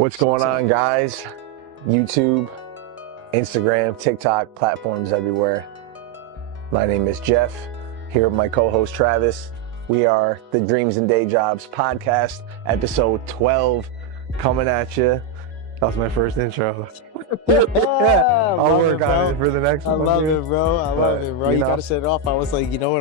What's going on, guys? YouTube, Instagram, TikTok, platforms everywhere. My name is Jeff, here with my co-host Travis. We are the Dreams and Day Jobs podcast, episode 12, coming at you. That was my first intro. I'll work on it for the next one. I love it, bro. I love it, bro. You gotta set it off. I was like, you know what?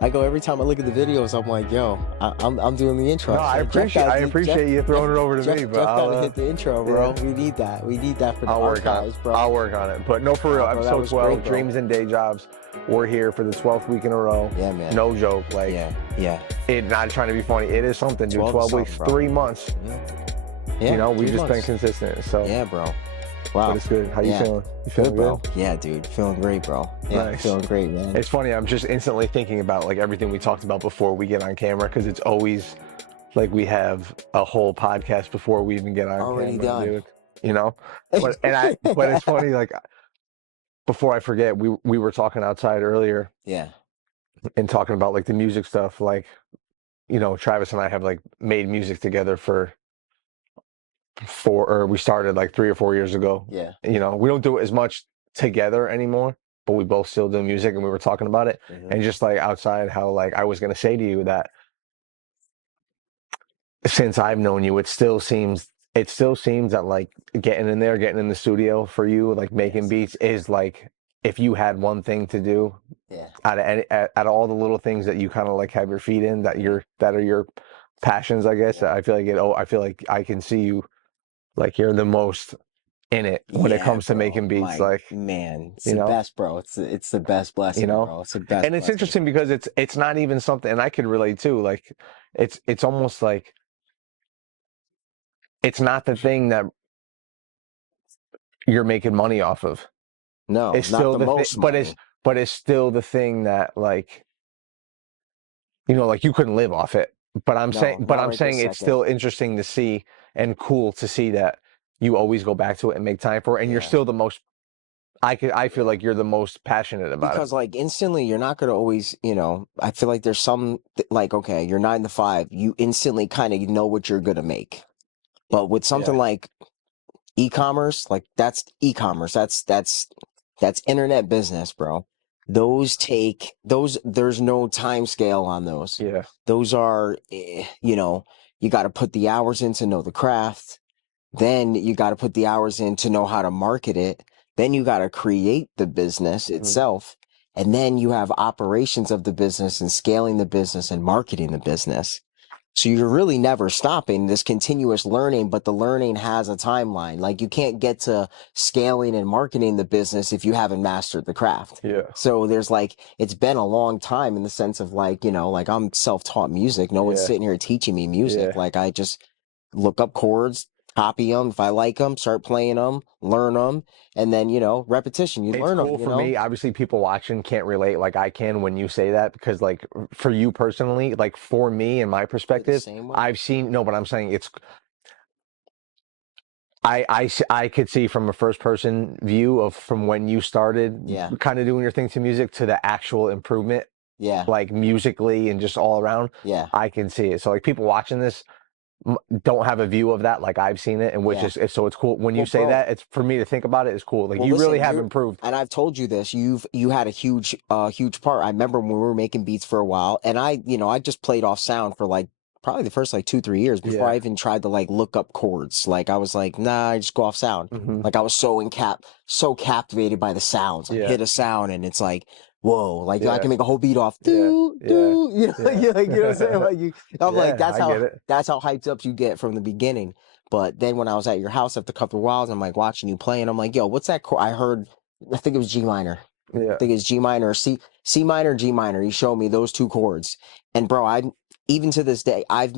I go every time I look at the videos, I'm like, yo, I'm doing the intro. No, I appreciate you throwing it over to me, but Jeff gotta hit the intro, bro. Yeah. We need that. We need that for the archives, bro. I'll work on it. But no, for real, episode 12, great, Dreams and Day Jobs. We're here for the 12th week in a row. Yeah, man. No joke. Like, yeah. It not trying to be funny. It is something, dude. 12 weeks, bro. 3 months. Yeah. You know, we've just been consistent. So yeah, bro. Wow. But it's good. How you feeling? You feeling good, bro? Yeah, dude. Feeling great, bro. Yeah, nice. Feeling great, man. It's funny. I'm just instantly thinking about like everything we talked about before we get on camera, because it's always like we have a whole podcast before we even get on already camera, done. dude. You know? But it's funny, like before I forget, we were talking outside earlier. Yeah. And talking about like the music stuff, like, you know, Travis and I have like made music together we started like 3 or 4 years ago. Yeah. You know, we don't do it as much together anymore, but we both still do music, and we were talking about it. Mm-hmm. And just like outside, how like I was going to say to you that since I've known you, it still seems that like getting in the studio for you, like making beats is like, if you had one thing to do out of all the little things that you kind of like have your feet in, that are your passions, I guess. I feel like I can see you, like you're the most in it when it comes to making beats. Like, man, it's the best, bro. It's the best blessing, you know? Bro. It's the best. And it's interesting because it's not even something, and I could relate too. Like, it's almost like it's not the thing that you're making money off of. No, it's not still the most money. But it's still the thing that, like, you know, like you couldn't live off it. But I'm saying it's still interesting to see and cool to see that you always go back to it and make time for it, and you're still the most. I feel like you're the most passionate about it, because like instantly you're not going to always, you know, I feel like there's some like, okay, you're 9 to 5, you instantly kind of know what you're going to make. But with something like e-commerce, like that's e-commerce, that's internet business, bro. There's no time scale on those. Yeah. Those are, you know, you got to put the hours in to know the craft. Then you got to put the hours in to know how to market it. Then you got to create the business itself. And then you have operations of the business and scaling the business and marketing the business. So you're really never stopping this continuous learning, but the learning has a timeline. Like, you can't get to scaling and marketing the business if you haven't mastered the craft. Yeah. So there's like, it's been a long time in the sense of like, you know, like I'm self-taught music. No one's sitting here teaching me music. Like, I just look up chords, copy them. If I like them, start playing them, learn them. And then, you know, repetition, you learn them. It's cool for me. Obviously, people watching can't relate like I can when you say that, because like for you personally, like for me and my perspective, I've seen, no, but I'm saying it's, I could see from a first person view of from when you started kind of doing your thing to music to the actual improvement. Yeah. Like musically and just all around. Yeah. I can see it. So like people watching this don't have a view of that like I've seen it, and which is so it's cool when you say that. It's for me to think about it is cool. Like, you really have improved. And I've told you this, you had a huge part. I remember when we were making beats for a while, and I just played off sound for like probably the first like 2-3 years before I even tried to like look up chords. Like, I was like, nah, I just go off sound. Like, I was so captivated by the sounds. I hit a sound and it's like, whoa, like I can make a whole beat off you know, you know what I'm saying? Like, I'm like, that's how hyped up you get from the beginning. But then when I was at your house after a couple of whiles, I'm like watching you play, and I'm like, yo, what's that chord? I think it was G minor. I think it's G minor, C minor, G minor. He showed me those 2 chords. And bro, even to this day, I've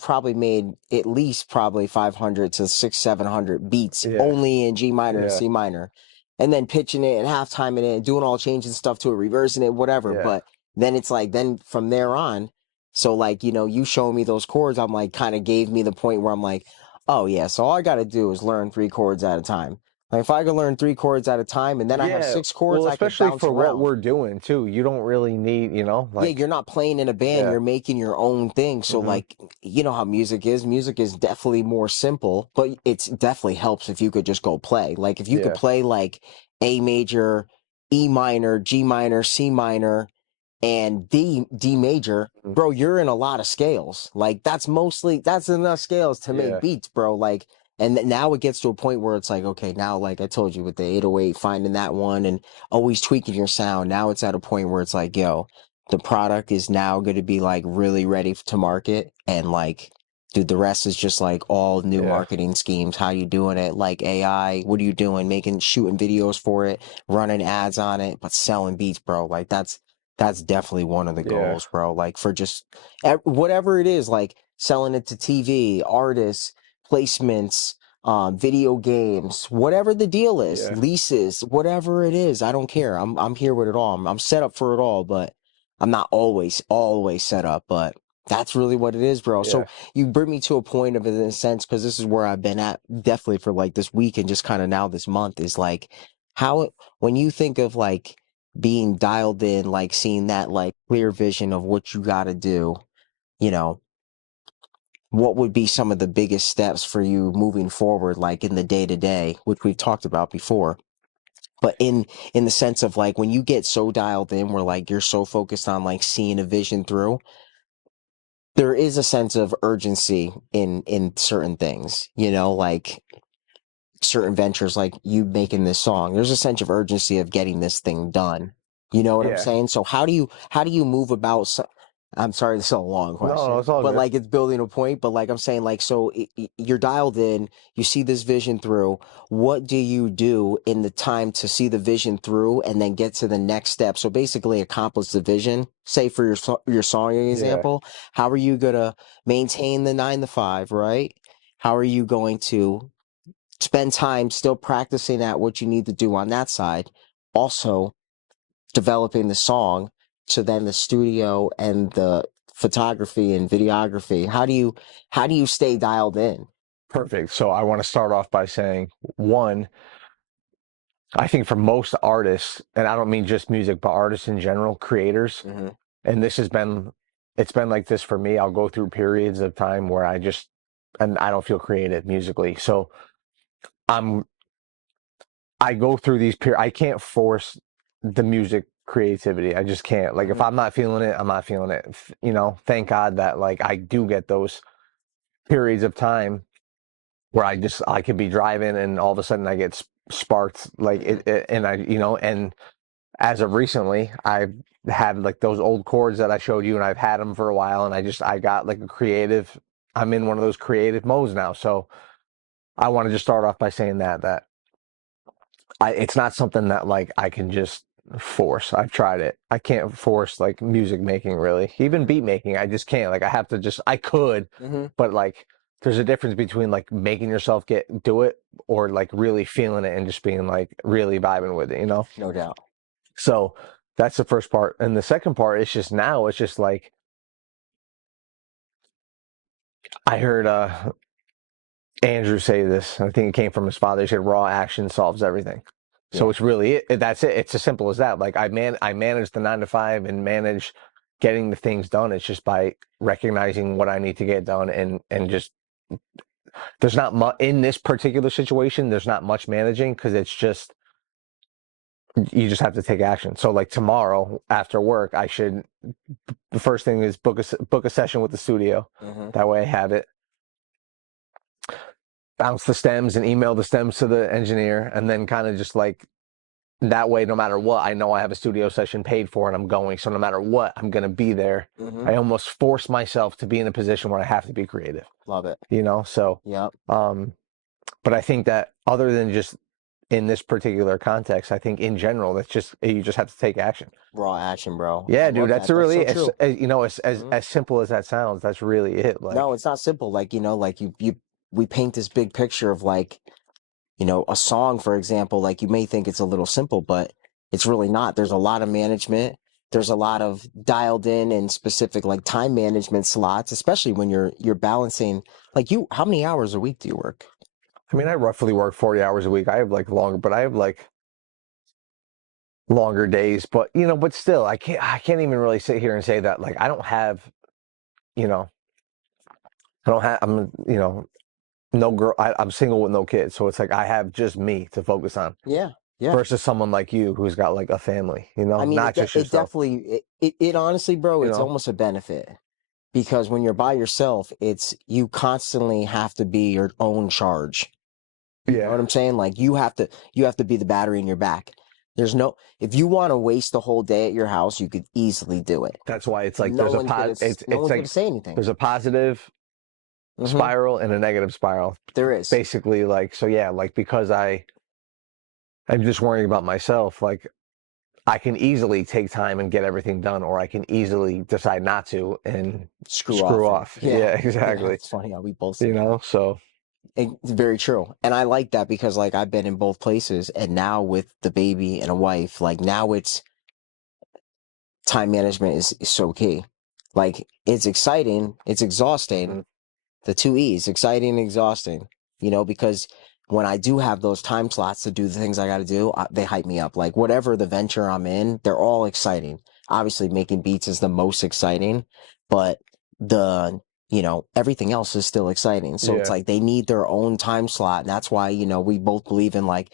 probably made at least probably 500 to 600-700 beats only in G minor and C minor. And then pitching it and half-timing it and doing all changing stuff to it, reversing it, whatever. But then it's like, then from there on, so like, you know, you showing me those chords, I'm like, kind of gave me the point where I'm like, oh yeah, so all I got to do is learn 3 chords at a time. Like if I could learn 3 chords at a time and then I have Yeah, 6 chords, well, I could especially bounce for what around. we're doing too. You don't really need, Yeah, like you're not playing in a band, yeah. you're making your own thing. So Hmm. like, you know how music is. Music is definitely more simple, but it's definitely helps if you could just go play. Like if you could Yeah. play like A major, E minor, G minor, C minor, and D major, Mhm. bro, you're in a lot of scales. Like that's enough scales to make Yeah. beats, bro. Like and now it gets to a point where it's like, okay, now like I told you with the 808, finding that one and always tweaking your sound. Now it's at a point where it's like, yo, the product is now going to be like really ready to market and like dude, the rest is just like all new Yeah. marketing schemes. How you doing it? Like AI, what are you doing? Making shooting videos for it, running ads on it, but selling beats, bro. Like that's definitely one of the Yeah. goals, bro. Like for just whatever it is, like selling it to TV, artists, placements, video games, whatever the deal is, Yeah. leases, whatever it is. I don't care. I'm here with it all. I'm set up for it all, but I'm not always set up, but that's really what it is, bro. Yeah. So you bring me to a point of it in a sense, because this is where I've been at definitely for like this week and just kind of now this month is like how when you think of like being dialed in, like seeing that like clear vision of what you got to do, you know, what would be some of the biggest steps for you moving forward, like in the day to day, which we've talked about before? But in the sense of like when you get so dialed in, where like you're so focused on like seeing a vision through, there is a sense of urgency in certain things, you know, like certain ventures, like you making this song. There's a sense of urgency of getting this thing done. You know what I'm Yeah. saying? So how do you move about? I'm sorry, this is a long No, no, question, it's all but good. like it's building a point. But like I'm saying, like so you're dialed in. You see this vision through. What do you do in the time to see the vision through and then get to the next step? So basically, accomplish the vision. Say for your song Yeah. example, how are you gonna maintain the 9 to 5, right? How are you going to spend time still practicing at what you need to do on that side, also developing the song to then the studio and the photography and videography. How do you stay dialed in? Perfect. So I want to start off by saying, one, I think for most artists, and I don't mean just music, but artists in general, creators, Hmm. and it's been like this for me. I'll go through periods of time where and I don't feel creative musically. So I'm, I go through these I can't force the music creativity. I just can't. Like if Hmm. I'm not feeling it, I'm not feeling it. Thank God that like I do get those periods of time where I could be driving and all of a sudden I get sparked like Hmm. and and as of recently I've had like those old chords that I showed you and I've had them for a while and I got like I'm in one of those creative modes now. So I want to just start off by saying that it's not something that like I can just force. I've tried it. I can't force like music making really. Even Hmm. beat making, I just can't. Like I could, Hmm. but like there's a difference between like making yourself do it or like really feeling it and just being like really vibing with it. No doubt. So that's the first part. And the second part is just now, it's just like I heard Andrew say this. I think it came from his father. He said raw action solves everything. So Yeah. it's really that's it. It's as simple as that. Like I manage the 9 to 5 and manage getting the things done. It's just by recognizing what I need to get done and just there's not much in this particular situation. There's not much managing because it's just you just have to take action. So like tomorrow after work, the first thing is book a session with the studio. Hmm. That way I have it, bounce the stems and email the stems to the engineer, and then kind of just like that way, no matter what, I know I have a studio session paid for and I'm going. So no matter what, I'm going to be there. Hmm. I almost force myself to be in a position where I have to be creative, Love it. So, Yep. um, but I think that other than just in this particular context, I think in general, you just have to take action. Raw action, bro. I Yeah, dude, love that's that. a That's really, so true. Hmm. as simple as that sounds, that's really it. Like, No, it's not simple. Like, like we paint this big picture of like, a song, for example, like you may think it's a little simple, but it's really not. There's a lot of management. There's a lot of dialed in and specific like time management slots, especially when you're balancing like how many hours a week do you work? I mean, I roughly work 40 hours a week. I have like longer days, but but still, I can't even really sit here and say that like I don't have, you know, I'm, no girl. I'm single with no kids, so it's like I have just me to focus on. Yeah. Yeah. Versus someone like you who's got like a family, I mean, not just it yourself. definitely, it honestly, bro, it's almost a benefit because when you're by yourself, you constantly have to be your own charge. You know what I'm saying? Like you have to be the battery in your back. If you want to waste the whole day at your house, you could easily do it. That's why it's like no one's gonna say anything. There's a positive spiral and a negative spiral. There is basically like, so yeah, like because I'm just worrying about myself, like I can easily take time and get everything done, or I can easily decide not to and screw off. Yeah, exactly. Yeah, it's funny how we both so it's very true. And I like that because like I've been in both places, and now with the baby and a wife, like now it's time management is so key. Like it's exciting, it's exhausting. The two E's, exciting and exhausting, because when I do have those time slots to do the things I got to do, they hype me up. Like whatever the venture I'm in, they're all exciting. Obviously making beats is the most exciting, but everything else is still exciting. So it's like they need their own time slot. And that's why, we both believe in like,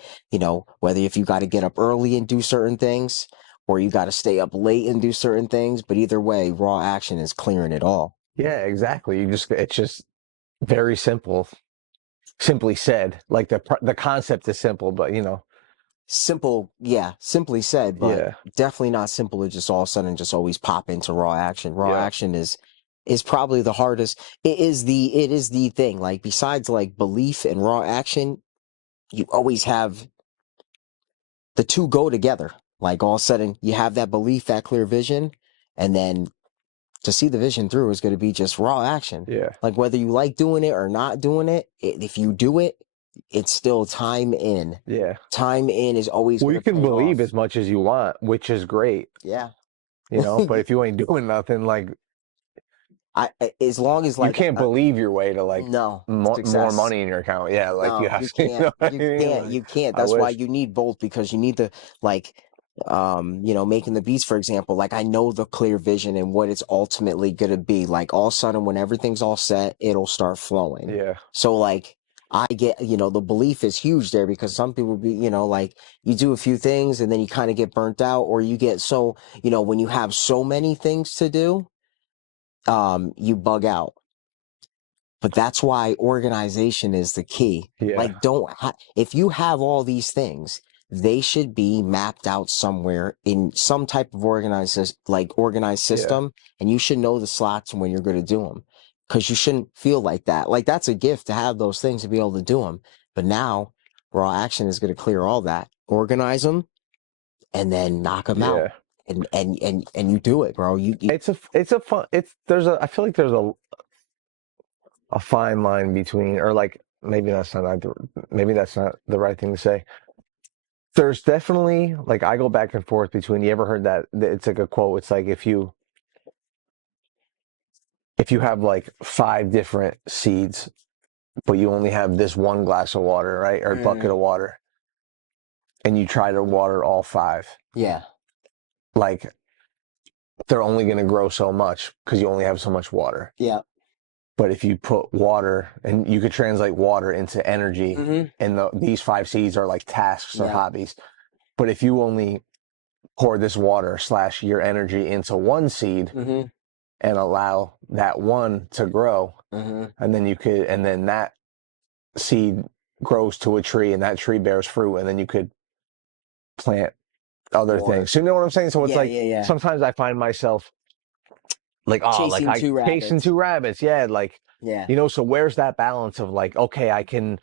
whether if you got to get up early and do certain things or you got to stay up late and do certain things, but either way, Raw Action is clearing it all. Yeah, exactly. It's just very simple. Simply said, like the concept is simple, but simple, yeah, simply said, but definitely not simple to just all of a sudden just always pop into Raw Action. Raw Action is probably the hardest. It is the thing. Like besides like belief and Raw Action, you always have the two go together. Like all of a sudden you have that belief, that clear vision, and then to see the vision through is going to be just Raw Action. Yeah. Like whether you like doing it or not doing it, if you do it, it's still time in. Yeah. Time in is always. Well, you can believe as much as you want, which is great. Yeah. But if you ain't doing nothing, like, as long as like you can't believe your way to like more money in your account. Yeah, like no, you have you to. can't. You can't. That's why you need both, because you need the like making the beats, for example, like I know the clear vision and what it's ultimately gonna be. Like all of a sudden when everything's all set, it'll start flowing. Yeah. So like I get, the belief is huge there, because some people be, like you do a few things and then you kind of get burnt out, or you get so, when you have so many things to do, you bug out. But that's why organization is the key. Yeah. Like if you have all these things, they should be mapped out somewhere in some type of organized system, and you should know the slots when you're going to do them, because you shouldn't feel like that. Like that's a gift to have those things to be able to do them. But now Raw Action is going to clear all that, organize them, and then knock them out. And you do it, bro. I feel like there's a fine line between, or like maybe that's not the right thing to say. There's definitely, like, I go back and forth between, you ever heard that it's like a quote, it's like if you have like 5 different seeds, but you only have this one glass of water, right? Or bucket of water, and you try to water all 5. Yeah. Like they're only going to grow so much because you only have so much water. Yeah. But if you put water, and you could translate water into energy, and these 5 seeds are like tasks or hobbies. But if you only pour this water / your energy into one seed and allow that one to grow, and then that seed grows to a tree, and that tree bears fruit, and then you could plant other things. So you know what I'm saying? So it's sometimes I find myself like, chasing 2 rabbits. Yeah. Like, so where's that balance of like, okay, I can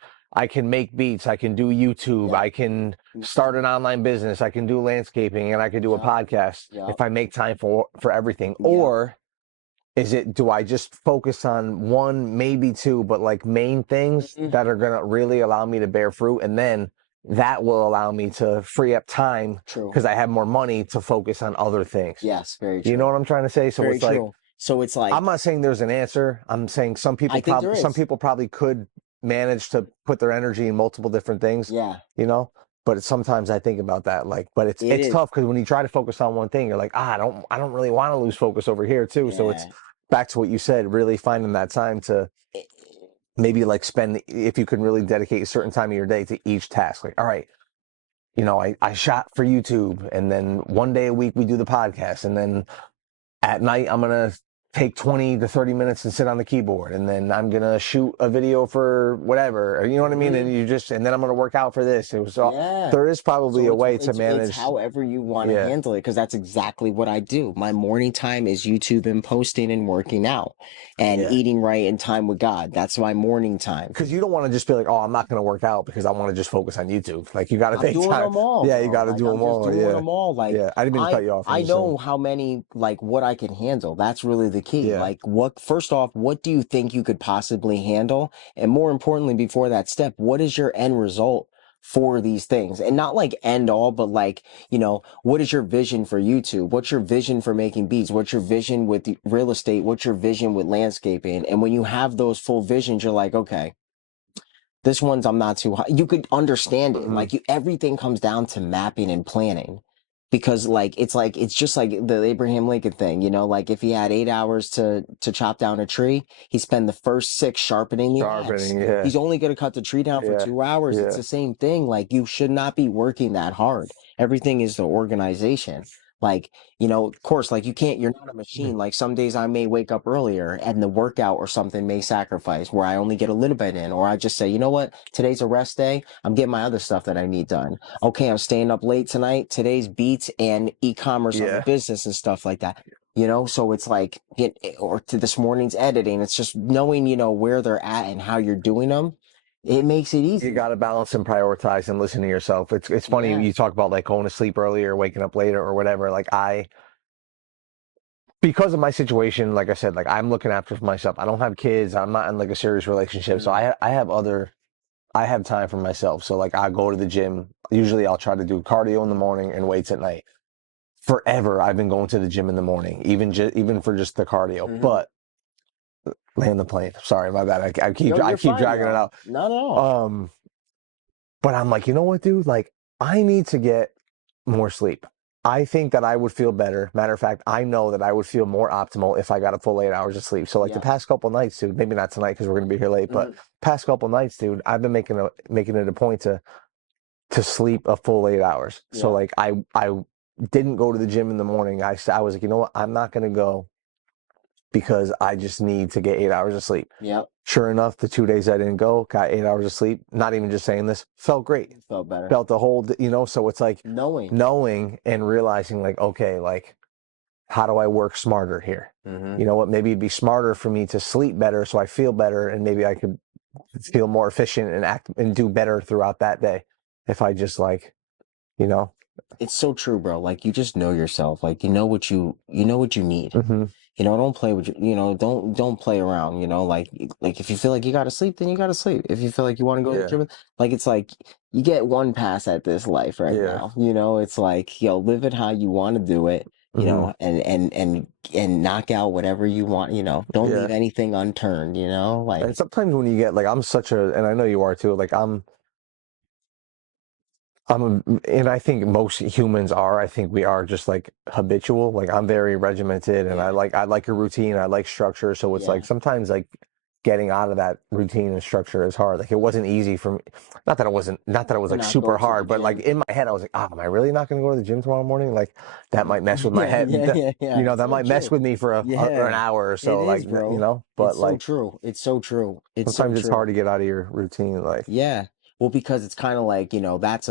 make beats, I can do YouTube, I can start an online business, I can do landscaping, and I can do a podcast if I make time for everything. Or do I just focus on 1, maybe 2, but like main things that are going to really allow me to bear fruit, and then that will allow me to free up time because I have more money to focus on other things. Yes, very true. You know what I'm trying to say? So very it's like, true. So it's like, I'm not saying there's an answer. I'm saying some people probably could manage to put their energy in multiple different things. Yeah. You know, but sometimes I think about that, like, but it's tough because when you try to focus on one thing, you're like, I don't really want to lose focus over here too. So it's back to what you said, really finding that time to maybe like spend, if you can really dedicate a certain time of your day to each task. Like, all right, you know, I shot for YouTube, and then one day a week we do the podcast, and then at night I'm gonna take 20 to 30 minutes and sit on the keyboard, and then I'm gonna shoot a video for whatever, you know what I mean? And and then I'm gonna work out for this. It was there is probably a way to manage. It's however you want to handle it, because that's exactly what I do. My morning time is YouTube and posting and working out and eating right and time with God. That's my morning time. Because you don't want to just be like, oh, I'm not gonna work out because I want to just focus on YouTube. Like, you got to take time. Them all, yeah, you got to do them all. Doing them all. Like, I didn't mean to cut you off. I know how many, like, what I can handle. That's really the key. Like, first off, what do you think you could possibly handle? And more importantly, before that step, what is your end result for these things? And not like end all, but like, you know, what is your vision for YouTube? What's your vision for making beats? What's your vision with the real estate? What's your vision with landscaping? And when you have those full visions, you're like, okay, this one's, I'm not too high. You could understand it. Like, everything comes down to mapping and planning. Because it's just like the Abraham Lincoln thing, you know, like if he had 8 hours to chop down a tree, he spend the first 6 sharpening the axe. He's only going to cut the tree down for 2 hours. It's the same thing. Like, you should not be working that hard. Everything is the organization. Like, you know, of course, like, you're not a machine. Like, some days I may wake up earlier and the workout or something may sacrifice where I only get a little bit in, or I just say, you know what, today's a rest day. I'm getting my other stuff that I need done. Okay, I'm staying up late tonight. Today's beats and e-commerce on the business and stuff like that. You know, so it's like, or to this morning's editing, it's just knowing, you know, where they're at and how you're doing them. It makes it easy. You got to balance and prioritize and listen to yourself. It's funny you talk about like going to sleep earlier, waking up later or whatever. Like, because of my situation, like I said, like, I'm looking after myself. I don't have kids. I'm not in like a serious relationship. So I have time for myself. So like, I go to the gym. Usually I'll try to do cardio in the morning and weights at night. Forever I've been going to the gym in the morning, even for just the cardio. But land the plane. Sorry, my bad. I keep dragging it out. No. But I'm like, you know what, dude? Like, I need to get more sleep. I think that I would feel better. Matter of fact, I know that I would feel more optimal if I got a full 8 hours of sleep. So like the past couple nights, dude, maybe not tonight because we're gonna be here late, but past couple nights, dude, I've been making it a point to sleep a full 8 hours. So like, I didn't go to the gym in the morning. I was like, you know what? I'm not gonna go because I just need to get 8 hours of sleep. Yep. Sure enough, the 2 days I didn't go, got 8 hours of sleep. Not even just saying this, felt great. Felt better. Felt the whole, you know, so it's like knowing and realizing like, okay, like, how do I work smarter here? You know what? Maybe it'd be smarter for me to sleep better so I feel better, and maybe I could feel more efficient and act and do better throughout that day if I just like, you know. It's so true, bro. Like, you just know yourself. Like, you know what you need. You know, don't play with you know, don't play around, you know, like if you feel like you gotta sleep, then you gotta sleep. If you feel like you want to go to the gym, like, it's like you get one pass at this life right now. You know, it's like, yo, live it how you want to do it, you know, and knock out whatever you want, you know. Don't leave anything unturned, you know? Like, and sometimes when you get like, and I know you are too, like and I think most humans are. I think we are just like habitual. Like, I'm very regimented, and I like a routine. I like structure. So it's like sometimes like getting out of that routine and structure is hard. Like, it wasn't easy for me. Not that it was like super hard, but like in my head, I was like, am I really not going to go to the gym tomorrow morning? Like, that might mess with my head. You know, that might mess with me for an hour or so. Like, you know, but it's like, so true. It's so true. Sometimes it's hard to get out of your routine. Like, well, because it's kind of like, you know, it's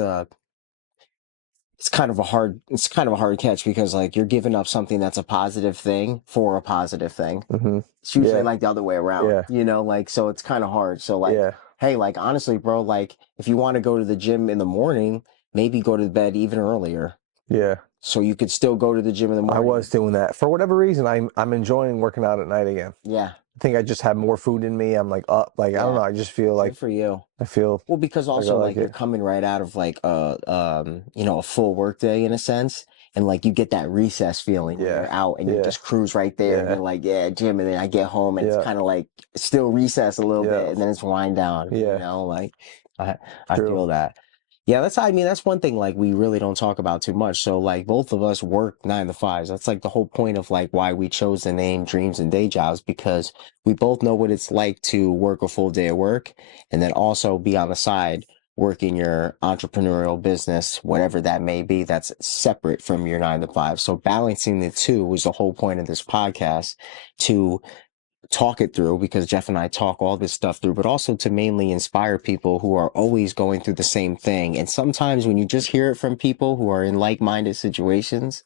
kind of a hard catch, because like, you're giving up something that's a positive thing for a positive thing. It's usually like the other way around, you know, like, so it's kind of hard. So like, hey, like, honestly, bro, like, if you want to go to the gym in the morning, maybe go to bed even earlier. So you could still go to the gym in the morning. I was doing that. For whatever reason, I'm enjoying working out at night again. I think I just have more food in me. I'm like up, like, I don't know. I just feel like, good for you. I feel well, because also like you're coming right out of like you know, a full work day in a sense, and like you get that recess feeling when you're out and you just cruise right there and you're like, yeah, gym, and then I get home and it's kind of like still recess a little bit and then it's wind down, you know, like I feel that. Yeah, that's one thing like we really don't talk about too much. So like both of us work 9 to 5s. That's like the whole point of like why we chose the name Dreams and Day Jobs, because we both know what it's like to work a full day of work and then also be on the side working your entrepreneurial business, whatever that may be, that's separate from your 9 to 5. So balancing the two was the whole point of this podcast, to talk it through, because Jeff and I talk all this stuff through, but also to mainly inspire people who are always going through the same thing. And sometimes when you just hear it from people who are in like-minded situations,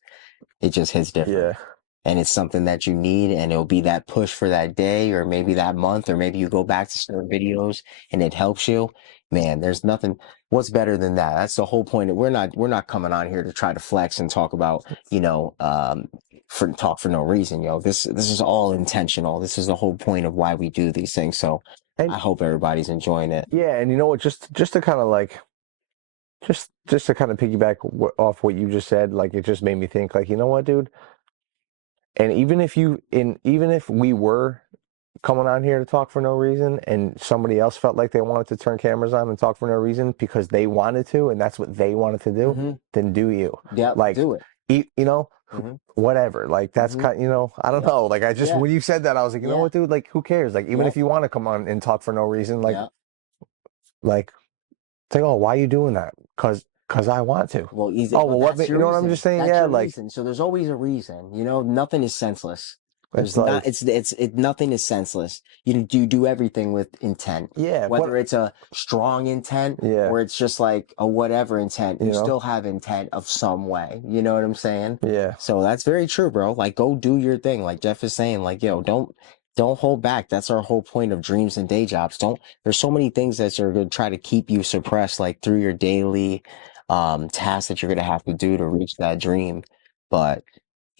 it just hits different. And it's something that you need, and it'll be that push for that day or maybe that month, or maybe you go back to certain videos and it helps you. Man, there's nothing what's better than that. That's the whole point. We're not coming on here to try to flex and talk about, for no reason, this is all intentional. This is the whole point of why we do these things. So I hope everybody's enjoying it. Yeah, and you know what, just to kind of like just to kind of piggyback off what you just said, like it just made me think, like, you know what, dude? And even if we were coming on here to talk for no reason and somebody else felt like they wanted to turn cameras on and talk for no reason because they wanted to and that's what they wanted to do, then do you. Yeah, like do it. Whatever, like that's kind, I don't know, like I just when you said that I was like, you know what, dude, like who cares, like even if you want to come on and talk for no reason, like say, oh, why are you doing that? Because I want to. Well, easy. Oh, well, what, you know what I'm just saying? That's like reason. So there's always a reason. Nothing is senseless. There's not. Nothing is senseless. You do everything with intent. Yeah. Whether it's a strong intent or it's just like a whatever intent, you still have intent of some way. You know what I'm saying? Yeah. So that's very true, bro. Like, go do your thing. Like Jeff is saying, like, yo, don't hold back. That's our whole point of Dreams and Day Jobs. There's so many things that are going to try to keep you suppressed, like through your daily tasks that you're going to have to do to reach that dream. But,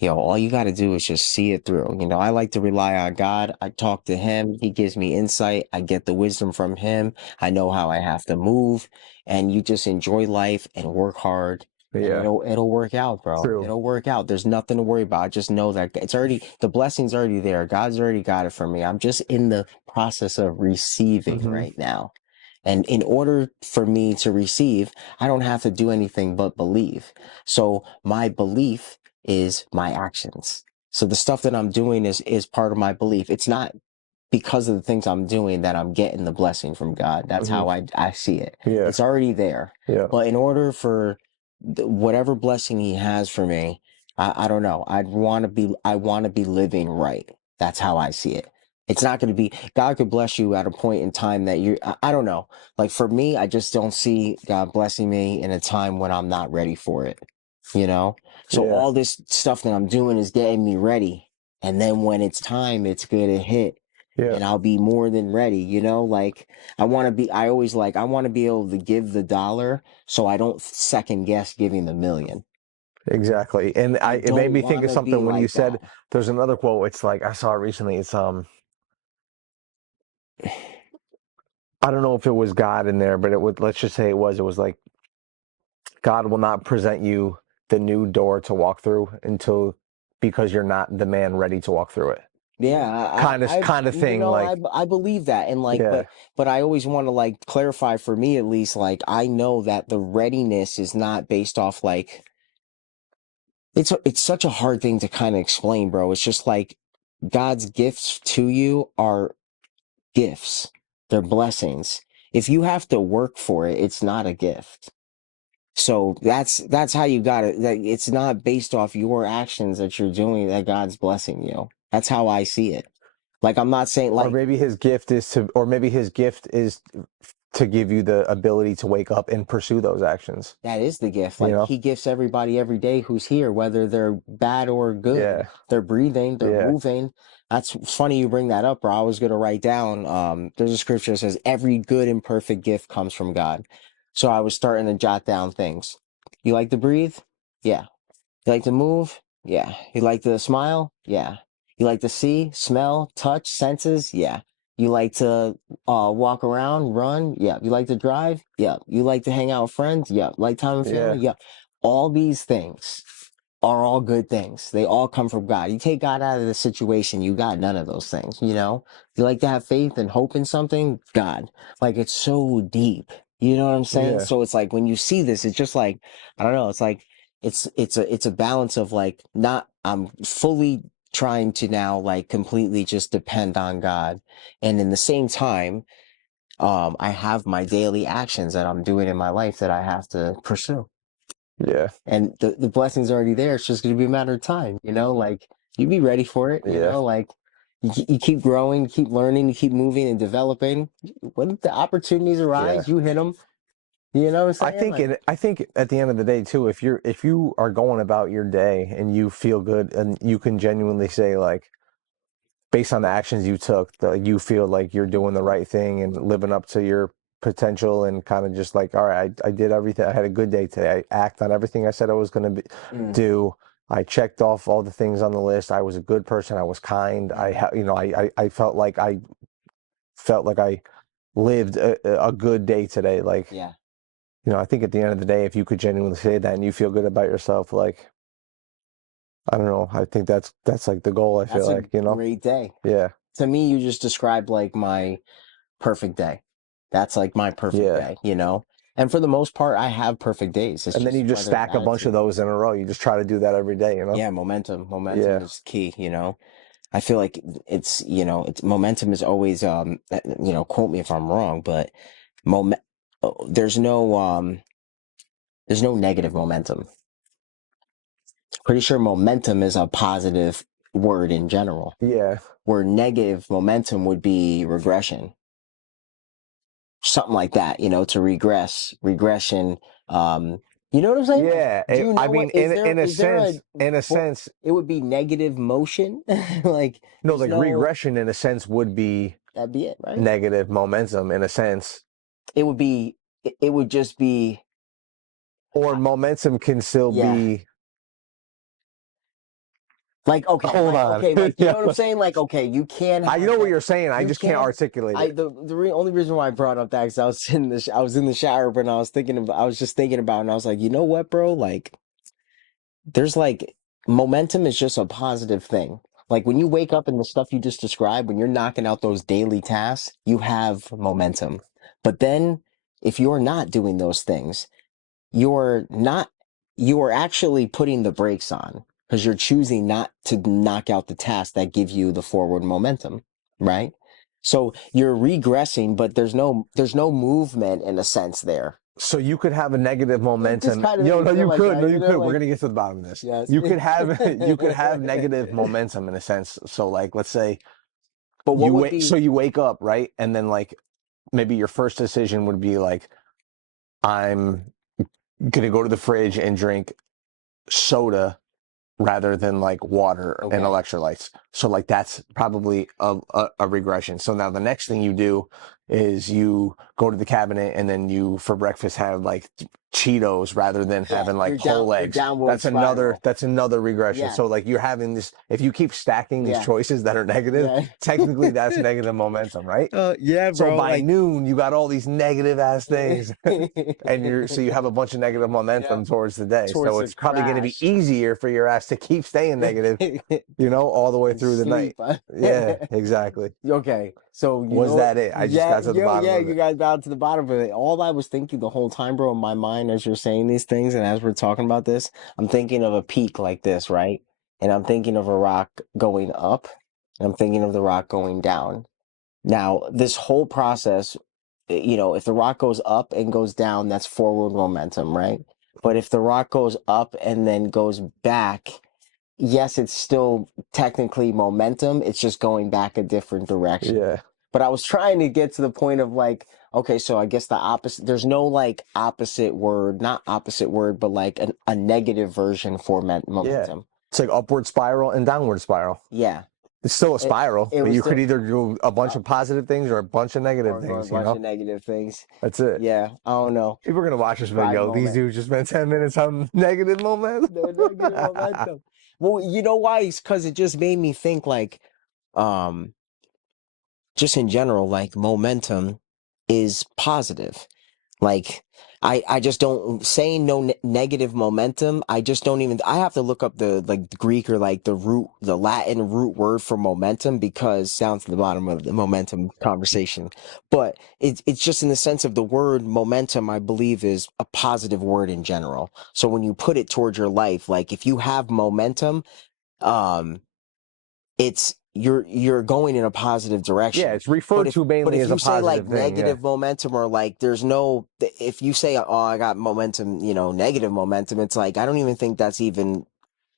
all you got to do is just see it through. I like to rely on God. I talk to him. He gives me insight. I get the wisdom from him. I know how I have to move, and you just enjoy life and work hard. Yeah, it'll work out, bro. True. It'll work out. There's nothing to worry about. Just know that the blessing's already there. God's already got it for me. I'm just in the process of receiving right now. And in order for me to receive, I don't have to do anything but believe. So my belief is my actions. So the stuff that I'm doing is part of my belief. It's not because of the things I'm doing that I'm getting the blessing from God. That's how I see it. Yeah. It's already there. Yeah. But in order for whatever blessing he has for me, I don't know. I want to be living right. That's how I see it. It's not going to be, God could bless you at a point in time that I don't know. Like for me, I just don't see God blessing me in a time when I'm not ready for it, So all this stuff that I'm doing is getting me ready. And then when it's time, it's going to hit. Yeah. And I'll be more than ready, like I want to be able to give the $1 so I don't second guess giving the $1 million. Exactly. And it made me think of something when you said, there's another quote. It's like, I saw it recently. It's, I don't know if it was God in there, but let's just say it was like, God will not present you the new door to walk through because you're not the man ready to walk through it. Yeah, kind of thing. I believe that, and but I always want to clarify, for me at least, I know that the readiness is not based off it's such a hard thing to kind of explain, bro. It's just like God's gifts to you are gifts. They're blessings. If you have to work for it, it's not a gift. So that's how you got it. It's not based off your actions that you're doing that God's blessing you. That's how I see it. Like, I'm not saying or maybe his gift is to give you the ability to wake up and pursue those actions. That is the gift. He gifts everybody every day who's here, whether they're bad or good. Yeah. They're breathing, they're moving. That's funny you bring that up, bro. I was going to write down, there's a scripture that says every good and perfect gift comes from God. So I was starting to jot down things. You like to breathe? Yeah. You like to move? Yeah. You like to smile? Yeah. You like to see, smell, touch, senses? Yeah. You like to walk around, run? Yeah. You like to drive? Yeah. You like to hang out with friends? Yeah. Like time with family? Yeah. All these things are all good things. They all come from God. You take God out of the situation, you got none of those things, you know? You like to have faith and hope in something, God. Like it's so deep. You know what I'm saying? Yeah. So it's like when you see this, it's just like, I don't know, it's like it's a balance of like not I'm fully trying to now like completely just depend on God. And in the same time, I have my daily actions that I'm doing in my life that I have to pursue. Yeah. And the blessing's already there. It's just going to be a matter of time, you know, like you be ready for it, you Yeah. know, like you keep growing, you keep learning, you keep moving and developing. When the opportunities arise, you hit them. You know what I'm saying? I think at the end of the day too, if you are going about your day and you feel good and you can genuinely say like based on the actions you took, that you feel like you're doing the right thing and living up to your potential and kind of just like, all right, I did everything. I had a good day today. I act on everything I said I was going to do. I checked off all the things on the list. I was a good person. I was kind. I felt like I lived a good day today. Like, Yeah. I think at the end of the day, if you could genuinely say that and you feel good about yourself, like, I don't know. I think that's like the goal. I feel like, Great day. Yeah. To me, you just described like my perfect day. That's like my perfect day, you know? And for the most part, I have perfect days. And then you just stack a bunch of those in a row. You just try to do that every day, you know? Yeah, momentum. Momentum is key, you know? I feel like it's, you know, it's momentum is always, you know, quote me if I'm wrong, but moment, there's no negative momentum. Pretty sure momentum is a positive word in general. Yeah. Where negative momentum would be regression. Something like that, you know, to regression. You know what I'm saying? Yeah. Do you know I mean, in a sense, it would be negative motion. Like no, like regression in a sense would be that'd be it, right? Negative momentum in a sense. It would just be, or momentum can still be like, okay, hold on. Okay, like, you know what I'm saying? Like, okay, you can I know what you're saying. I just can't articulate it. Only reason why I brought up that is I was in the shower, but I was just thinking about it, and I was like, you know what, bro? Like, there's like, momentum is just a positive thing. Like when you wake up and the stuff you just described, when you're knocking out those daily tasks, you have momentum. But then if you're not doing those things, you're not, you are actually putting the brakes on because you're choosing not to knock out the tasks that give you the forward momentum, right? So you're regressing, but there's no movement in a sense there. So you could have a negative momentum. Kind of No, you like could. that, No, you could. like, We're gonna get to the bottom of this. Yes. You could have negative momentum in a sense. So like, let's say, but what so you wake up, right, and then like maybe your first decision would be like, I'm gonna go to the fridge and drink soda rather than like water and electrolytes. So like that's probably a regression. So now the next thing you do is you go to the cabinet and then you for breakfast have like Cheetos rather than having like whole eggs. That's another regression. Yeah. So like you're having this, if you keep stacking these choices that are negative, technically that's negative momentum, right? Yeah, bro. So by noon you got all these negative ass things and you have a bunch of negative momentum towards the day. So it's probably going to be easier for your ass to keep staying negative, all the way through the night. Yeah, exactly. Okay. So was that it? I just got to the bottom of it. You got down to the bottom of it. All I was thinking the whole time, bro, in my mind as you're saying these things and as we're talking about this, I'm thinking of a peak like this, right? And I'm thinking of a rock going up, and I'm thinking of the rock going down. Now, this whole process, if the rock goes up and goes down, that's forward momentum, right? But if the rock goes up and then goes back, yes, it's still technically momentum. It's just going back a different direction. Yeah. But I was trying to get to the point of like, okay, so I guess the opposite, there's no like opposite word, not opposite word, but like a negative version for momentum. Yeah. It's like upward spiral and downward spiral. Yeah. It's still a spiral, but you could either do a bunch of positive things or a bunch of negative things. A bunch of negative things. That's it. Yeah, I don't know. People are gonna watch this video. These dudes just spent 10 minutes on negative momentum. Negative momentum. Well, you know why? It's because it just made me think like, just in general, like momentum is positive. Like, I just don't saying no negative momentum. I just don't even. I have to look up the like the Greek or like the Latin root word for momentum because down to the bottom of the momentum conversation. But it's just in the sense of the word momentum. I believe is a positive word in general. So when you put it towards your life, like if you have momentum, um, it's you're going in a positive direction. Yeah, it's referred to But mainly if as a you say like positive thing. Yeah. negative momentum or like there's no if you say oh I got momentum, negative momentum, it's like I don't even think that's even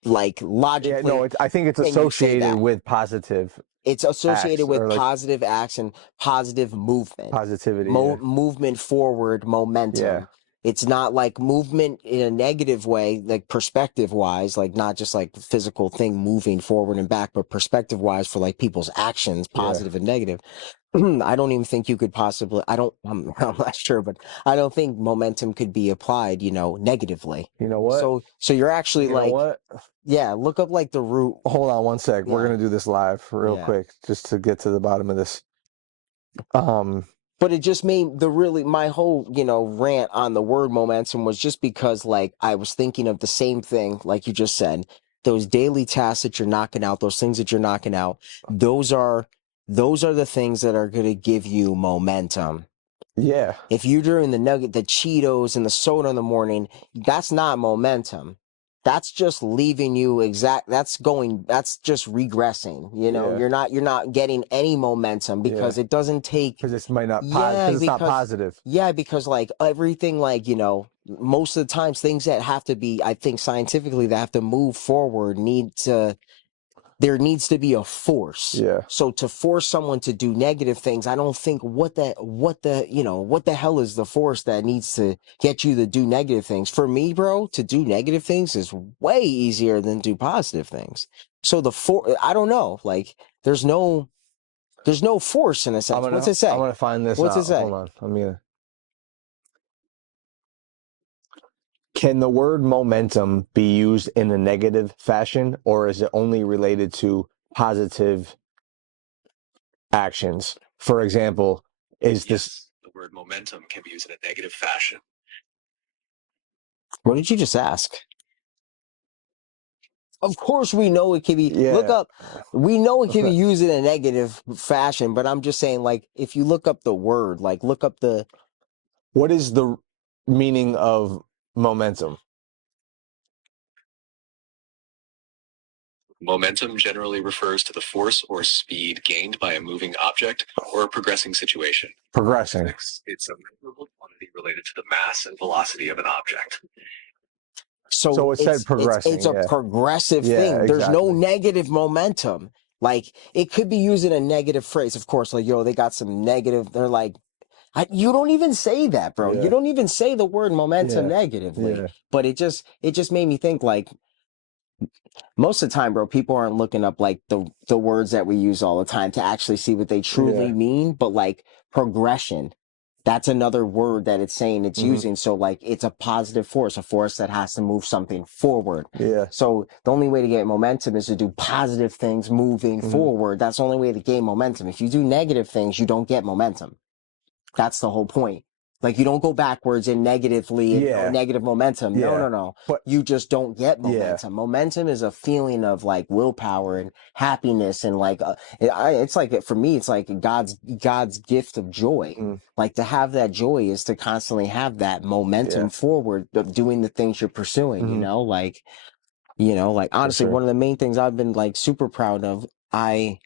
like Yeah, no, logically I think it's can you say associated that? with positive It's associated acts with or like positive action, positive movement, positivity. Yeah. movement forward, Yeah. momentum. It's not like movement in a negative way, like perspective wise, like not just like physical thing moving forward and back, but perspective wise for like people's actions, Yeah. positive and negative. I don't even think you could possibly, I'm not sure, but I don't think momentum could be applied, negatively. You know what? So you're actually You know like, what? yeah, look up like the root. Hold on one sec. We're Yeah. gonna do this live real Yeah. quick just to get to the bottom of this. But it just made my whole, rant on the word momentum was just because like I was thinking of the same thing, like you just said, those daily tasks that you're knocking out, those things that you're knocking out, those are the things that are going to give you momentum. Yeah. If you're doing the Cheetos and the soda in the morning, that's not momentum. That's just leaving you that's just regressing. Yeah. You're not getting any momentum because Yeah. it doesn't take, Because it's might not yeah, because it's not positive. yeah, because like everything, like, most of the times things that have to be, I think scientifically, that have to move forward there needs to be a force. Yeah. So to force someone to do negative things, I don't think what the hell is the force that needs to get you to do negative things? For me, bro, to do negative things is way easier than do positive things. So I don't know, like there's no force in a sense. What's it say? I'm gonna find this What's out. it say? Hold on. Can the word momentum be used in a negative fashion, or is it only related to positive actions? For example, is this the word momentum can be used in a negative fashion? What did you just ask? Of course, we know it can be. Yeah. Look up. We know it can be used in a negative fashion, but I'm just saying, like, if you look up the word, like, look up the. What is the meaning of momentum? Momentum generally refers to the force or speed gained by a moving object or a progressing situation. Progressing. It's a measurable quantity related to the mass and velocity of an object. So it said progressing. It's a progressive thing. There's no negative momentum. Like it could be used in a negative phrase, of course. Like, yo, they got some negative. They're like, you don't even say that, bro. Yeah. You don't even say the word momentum Yeah. negatively. Yeah. But it just made me think, like, most of the time, bro, people aren't looking up like the words that we use all the time to actually see what they truly mean. But like progression, that's another word that it's saying it's using. So like it's a positive force, a force that has to move something forward. Yeah. So the only way to get momentum is to do positive things moving forward. That's the only way to gain momentum. If you do negative things, you don't get momentum. That's the whole point. Like you don't go backwards and negatively, negative momentum. Yeah. No. But you just don't get momentum. Momentum is a feeling of like willpower and happiness and like it's like for me, it's like God's gift of joy. Like to have that joy is to constantly have that momentum forward of doing the things you're pursuing. Like honestly, one of the main things I've been like super proud of. I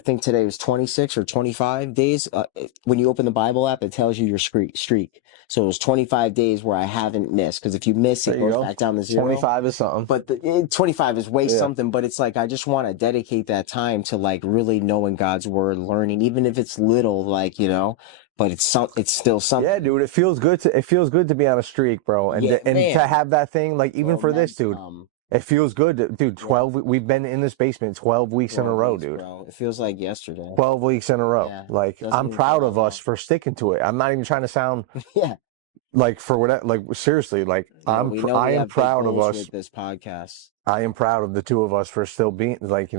think today was 26 or 25 days. When you open the Bible app, it tells you your streak. So it was 25 days where I haven't missed. Because if you miss, it goes back down to 0. 25 is something. But 25 is way something. But it's like, I just want to dedicate that time to like really knowing God's word, learning, even if it's little, like, but it's still something. Yeah, dude, it feels good to be on a streak, bro. And to have that thing, like even for this, dude. It feels good, dude. 12. We've been in this basement 12 weeks in a row, dude. Bro. It feels like yesterday. 12 weeks in a row. Yeah, like I'm proud of us for sticking to it. I'm not even trying to sound like for whatever. Like seriously, like I am proud of us with this podcast. I am proud of the two of us for still being like,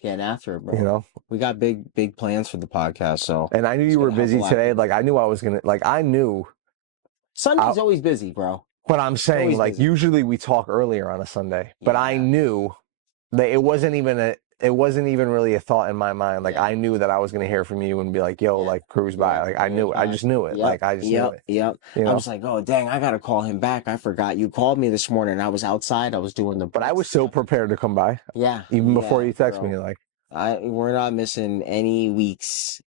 Getting after it, bro. You know, we got big plans for the podcast. So, and I knew you were busy today. Like I knew I was gonna. Like I knew. Sunday's always busy, bro. But I'm saying, like, busy. usually we talk earlier on a Sunday. But I knew that it wasn't even really a thought in my mind. Like I knew that I was gonna hear from you and be like, "Yo, like cruise by." Like I knew it. I just knew it. Like I just knew it. Yep. You know? I was like, "Oh dang, I gotta call him back. I forgot you called me this morning. I was outside. I was doing the." But I was so prepared to come by. Yeah. Even before you text me, like. We're not missing any weeks.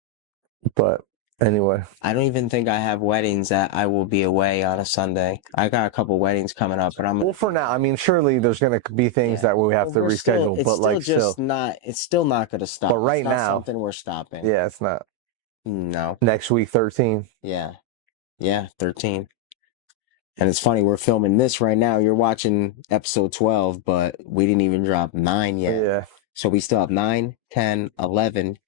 But anyway, I don't even think I have weddings that I will be away on a Sunday. I got a couple weddings coming up, but well, for now. I mean, surely there's gonna be things that we have to reschedule. But like, it's still not gonna stop. But right now, something we're stopping. Yeah, it's not. No. Next week, 13. Yeah, 13. And it's funny, we're filming this right now. You're watching episode 12, but we didn't even drop 9 yet. Yeah. So we still have 9, 10, 11,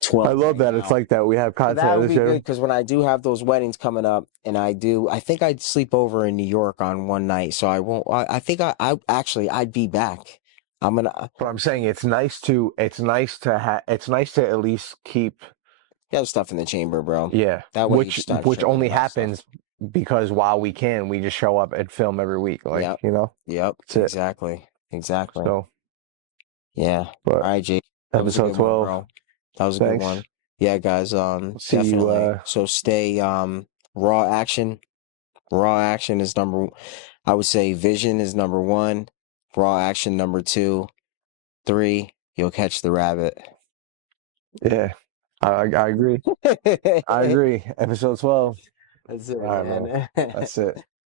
12. I love that. It's like that. We have content. That would be good because when I do have those weddings coming up, and I think I'd sleep over in New York on one night. So I won't. I think I'd be back. But I'm saying it's nice to at least keep. You have stuff in the chamber, bro. Yeah. That way which only happens because while we can, we just show up and film every week. Like you know. Yep. Exactly. So. Yeah. But all right, Jake. Episode 12. Bro. That was a good one. Yeah, guys. See definitely. you, so stay raw action. Raw action is I would say vision is number 1. Raw action number 2. 3, you'll catch the rabbit. Yeah. I agree. I agree. Episode 12. That's it, All right, man. That's it.